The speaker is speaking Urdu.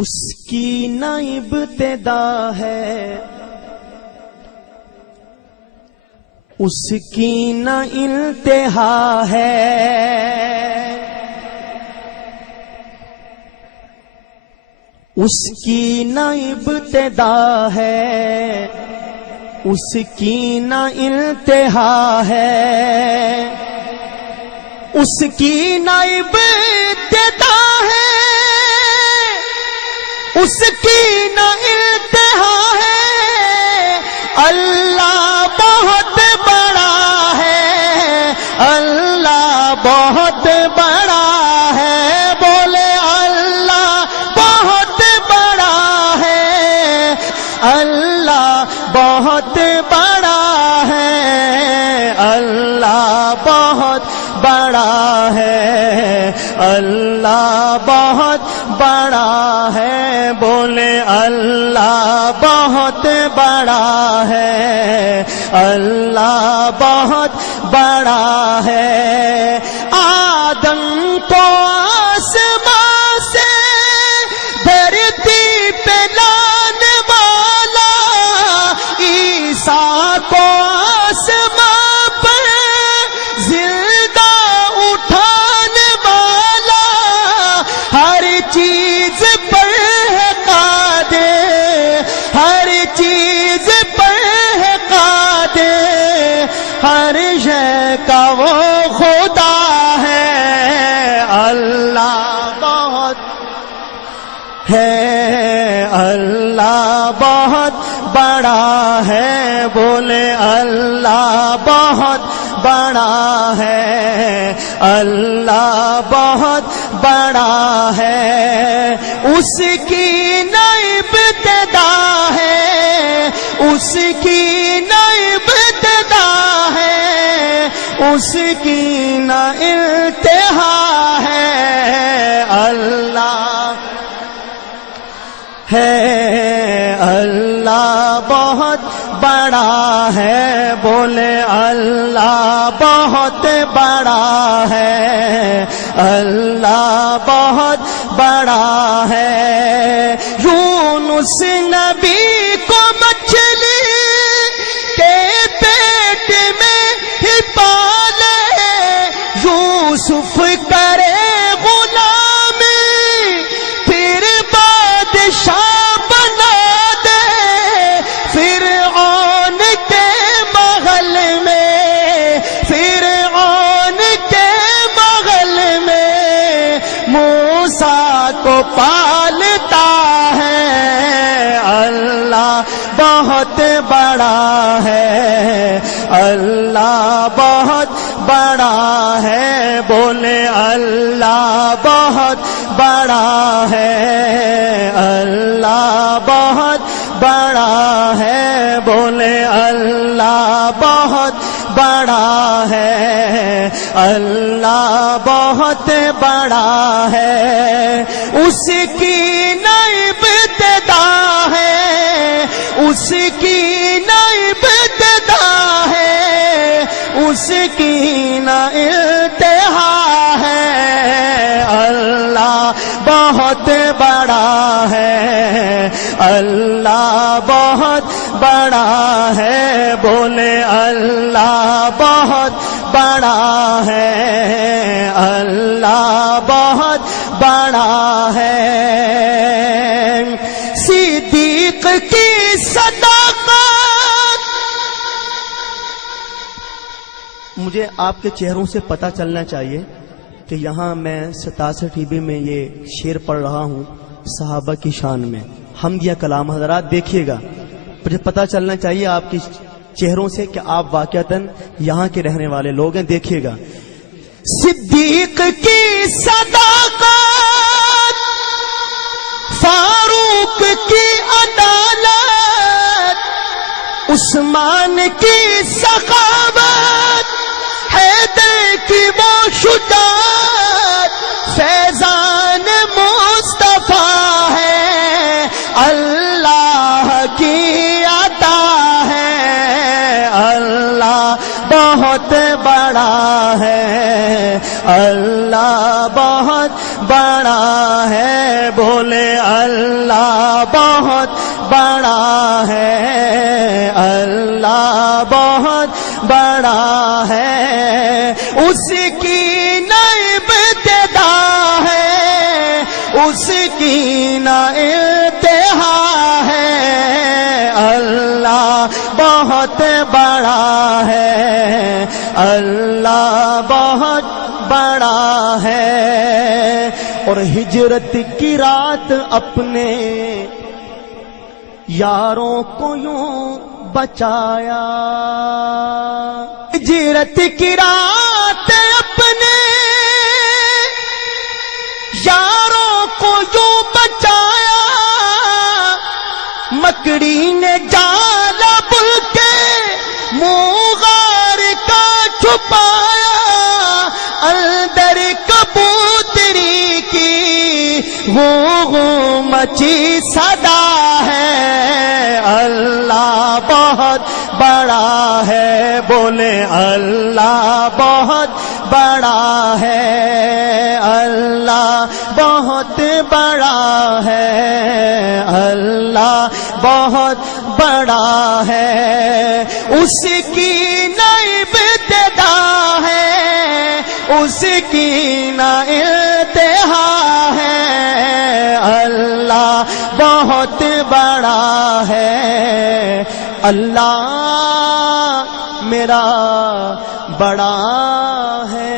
اس کی نہ ابتدا ہے، اس کی نہ انتہا ہے، اس کی نہ ابتدا ہے، اس کی نہ انتہا ہے، اس کی نہ ابتدا ہے، اس کی نہ انتہا ہے۔ اللہ بہت بڑا ہے، اللہ بہت بڑا ہے، بولے اللہ بہت بڑا ہے، اللہ بہت بڑا ہے، اللہ بہت بڑا ہے، اللہ بہت بڑا ہے، بولے اللہ بہت بڑا ہے، اللہ بہت بڑا ہے۔ آدم کو آسمان سے دھرتی پہ لانے والا، عیسیٰ کو آسمان پر زندہ اٹھانے والا، ہر چیز پر ہے قادر، ہر چیز پر ہے قادر، ہر شے کا وہ خدا ہے۔ اللہ بہت ہے، اللہ بہت بڑا ہے، بولے اللہ بہت بڑا ہے، اللہ بہت بڑا ہے۔ اس کی نہ ابتدا ہے، اس کی نہ ابتدا ہے، اس کی نہ انتہا ہے۔ اللہ ہے، اللہ بہت بڑا ہے، بولے اللہ بہت بڑا ہے، اللہ بہت بڑا ہے۔ یونس نبی کو مچھلی کے پیٹ میں ہی پالے، یوسف کرے غلامی پھر بادشاہ بنا دے، فرعون کے محل میں، فرعون کے محل میں موسیٰ کو پالتا ہے۔ اللہ بہت بڑا ہے، اللہ بہت بڑا ہے، بولے اللہ بہت بڑا ہے، اللہ بہت بڑا ہے، بولے اللہ بہت بڑا ہے، اللہ بہت بڑا ہے۔ اس کی نہ ابتدا ہے، اس کی نہ ابتدا ہے، اس کی نہ انتہا ہے۔ اللہ بہت بڑا ہے، اللہ بہت بڑا ہے، بولے اللہ بہت بڑا ہے، اللہ بہت بڑا ہے۔ صدیق کی صداقت، مجھے آپ کے چہروں سے پتہ چلنا چاہیے کہ یہاں میں 87 میں یہ شعر پڑھ رہا ہوں صحابہ کی شان میں، حمدیہ کلام۔ حضرات دیکھیے گا، مجھے پتہ چلنا چاہیے آپ کی چہروں سے کہ آپ واقعتاً یہاں کے رہنے والے لوگ ہیں۔ دیکھیے گا، صدیق کی صداقت، فاروق کی عدالت، عثمان کی سخاوت، حیدر کی وہ شجاعت، فیضان مصطفیٰ ہے، اللہ کی عطا ہے۔ اللہ بہت بڑا ہے، اللہ بہت بڑا ہے، بولے اللہ بہت بڑا ہے، اللہ بہت بڑا ہے، اس کی نہ ابتدا ہے، اس کی نہ انتہا ہے، اللہ بہت بڑا ہے، اللہ بہت بڑا ہے۔ اور ہجرت کی رات اپنے یاروں کو یوں بچایا، ہجرت کی رات اپنے یاروں کو یوں بچایا، مکڑی نے جالا بل کے منہ غار کا چھپایا، اندر کبوتری کی غو مچی صدا ہے، اللہ بہت بڑا ہے، بولے اللہ بہت بڑا ہے، اللہ بہت بڑا ہے، اللہ بہت بڑا ہے، اس کی نہ ابتدا ہے، اس کی نہ انتہا ہے، اللہ بہت بڑا ہے، اللہ میرا بڑا ہے۔